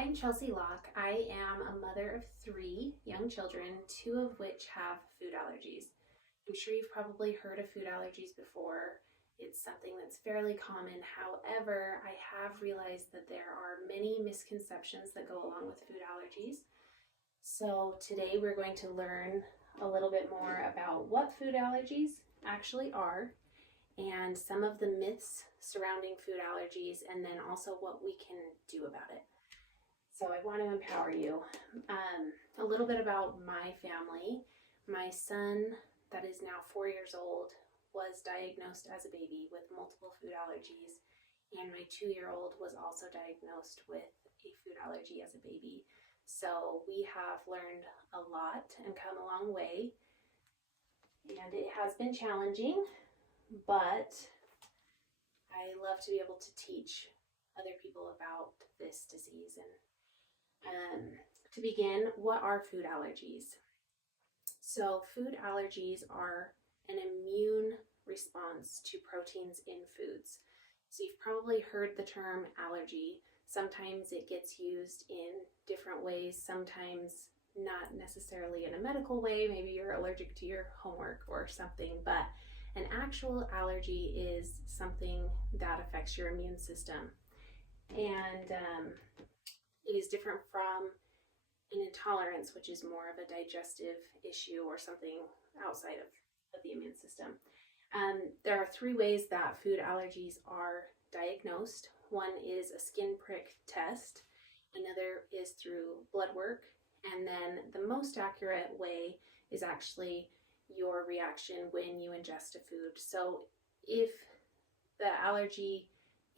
I'm Chelsea Locke. I am a mother of 3 young children, 2 of which have food allergies. I'm sure you've probably heard of food allergies before. It's something that's fairly common. However, I have realized that there are many misconceptions that go along with food allergies. So today we're going to learn a little bit more about what food allergies actually are and some of the myths surrounding food allergies, and then also what we can do about it. So I want to empower you. A little bit about my family. My son, that is now 4 years old, was diagnosed as a baby with multiple food allergies, and my 2-year-old was also diagnosed with a food allergy as a baby. So we have learned a lot and come a long way, and it has been challenging, but I love to be able to teach other people about this disease. And to begin, what are food allergies? So food allergies are an immune response to proteins in foods. So you've probably heard the term allergy. Sometimes it gets used in different ways, sometimes not necessarily in a medical way. Maybe you're allergic to your homework or something, but an actual allergy is something that affects your immune system. And it is different from an intolerance, which is more of a digestive issue or something outside of the immune system. There are 3 ways that food allergies are diagnosed. One is a skin prick test, another is through blood work, and then the most accurate way is actually your reaction when you ingest a food. So if the allergy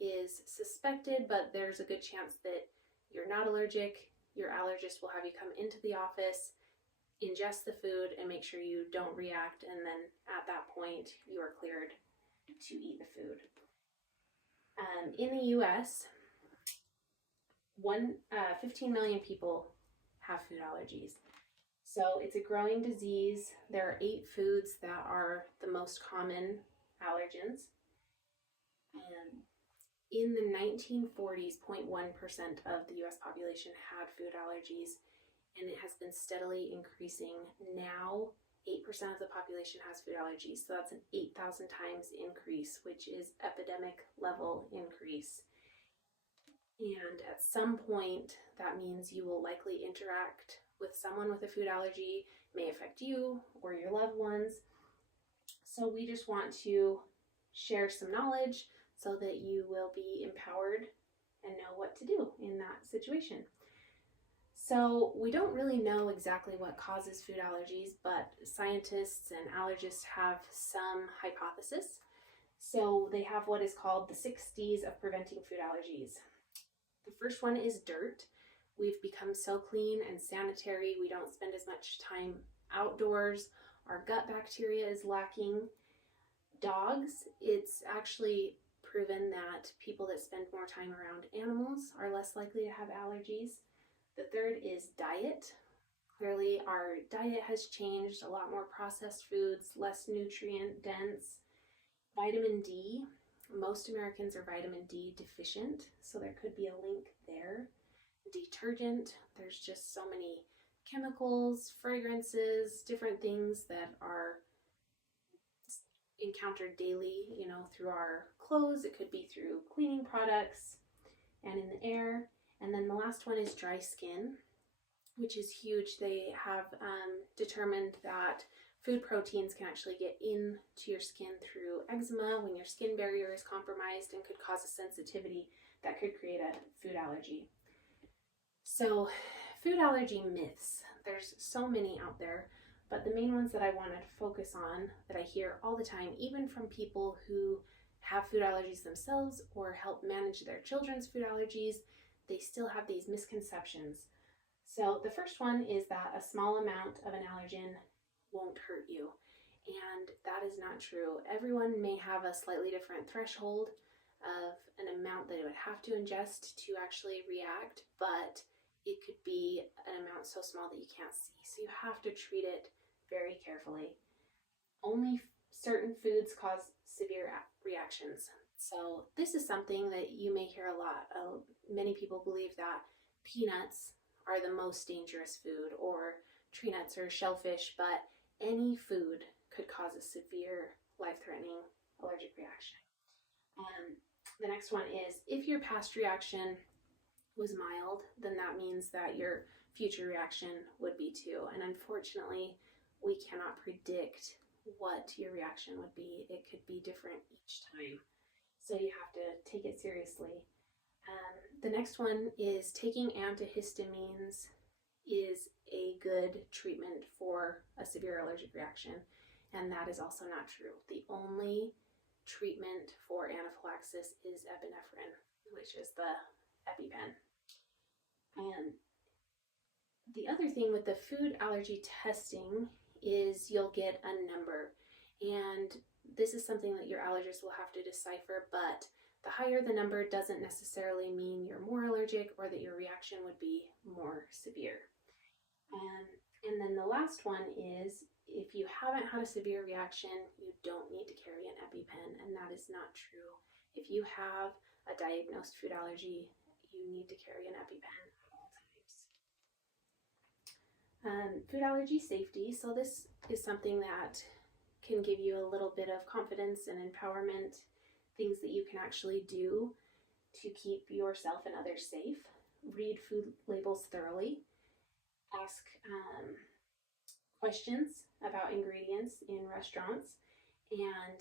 is suspected, but there's a good chance that you're not allergic, your allergist will have you come into the office, ingest the food, and make sure you don't react, and then at that point you are cleared to eat the food. In the US, 15 million people have food allergies. So it's a growing disease. There are 8 foods that are the most common allergens. In the 1940s, 0.1% of the US population had food allergies, and it has been steadily increasing. Now, 8% of the population has food allergies, so that's an 8,000 times increase, which is epidemic level increase. And at some point, that means you will likely interact with someone with a food allergy, may affect you or your loved ones. So we just want to share some knowledge so that you will be empowered and know what to do in that situation. So we don't really know exactly what causes food allergies, but scientists and allergists have some hypothesis. So they have what is called the 6 Ds of preventing food allergies. The first one is dirt. We've become so clean and sanitary. We don't spend as much time outdoors. Our gut bacteria is lacking. Dogs, it's actually proven that people that spend more time around animals are less likely to have allergies. The third is diet. Clearly, our diet has changed, a lot more processed foods, less nutrient dense. Vitamin D. Most Americans are vitamin D deficient, so there could be a link there. Detergent, there's just so many chemicals, fragrances, different things that are encountered daily, through our clothes. It could be through cleaning products and in the air. And then the last one is dry skin, which is huge. They have determined that food proteins can actually get into your skin through eczema when your skin barrier is compromised and could cause a sensitivity that could create a food allergy. So food allergy myths, there's so many out there, but the main ones that I wanted to focus on that I hear all the time, even from people who have food allergies themselves or help manage their children's food allergies, they still have these misconceptions. So the first one is that a small amount of an allergen won't hurt you, and that is not true. Everyone may have a slightly different threshold of an amount that it would have to ingest to actually react, but it could be an amount so small that you can't see. So you have to treat it very carefully. Only certain foods cause severe reactions. So this is something that you may hear a lot. Many people believe that peanuts are the most dangerous food, or tree nuts or shellfish, but any food could cause a severe life-threatening allergic reaction. The next one is, if your past reaction was mild, then that means that your future reaction would be too. And unfortunately, we cannot predict what your reaction would be. It could be different each time. So you have to take it seriously. The next one is, taking antihistamines is a good treatment for a severe allergic reaction, and that is also not true. The only treatment for anaphylaxis is epinephrine, which is the EpiPen. And the other thing with the food allergy testing is you'll get a number, and this is something that your allergist will have to decipher, but the higher the number doesn't necessarily mean you're more allergic or that your reaction would be more severe. And then the last one is, if you haven't had a severe reaction, you don't need to carry an EpiPen, and that is not true. If you have a diagnosed food allergy, you need to carry an EpiPen at all times. Food allergy safety. So this is something that can give you a little bit of confidence and empowerment, things that you can actually do to keep yourself and others safe. Read food labels thoroughly. Ask questions about ingredients in restaurants, and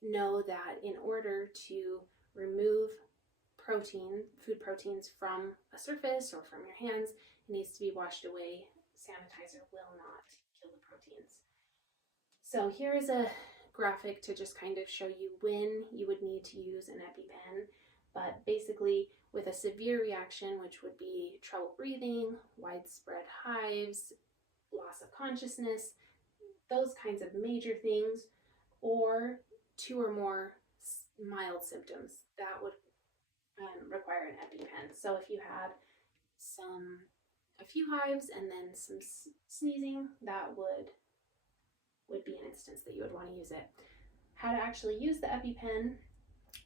know that in order to remove food proteins from a surface or from your hands, it needs to be washed away. Sanitizer will not kill the proteins. So here is a graphic to just kind of show you when you would need to use an EpiPen. But basically, with a severe reaction, which would be trouble breathing, widespread hives, loss of consciousness, those kinds of major things, or 2 or more mild symptoms, that would require an EpiPen. So if you had a few hives and then some sneezing, that would be an instance that you would want to use it. How to actually use the EpiPen,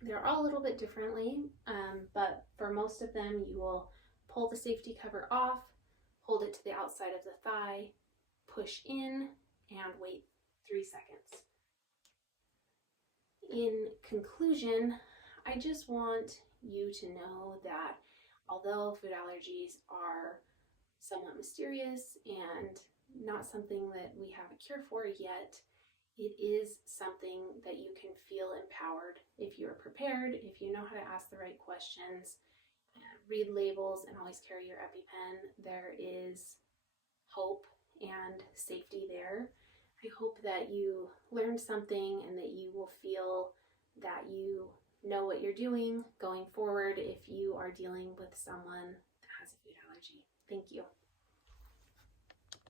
they're all a little bit differently, but for most of them, you will pull the safety cover off, hold it to the outside of the thigh, push in, and wait 3 seconds. In conclusion, I just want you to know that although food allergies are somewhat mysterious and not something that we have a cure for yet, it is something that you can feel empowered if you're prepared, if you know how to ask the right questions, read labels, and always carry your EpiPen. There is hope and safety there. I hope that you learned something and that you will feel that you know what you're doing going forward if you are dealing with someone that has a food allergy. Thank you.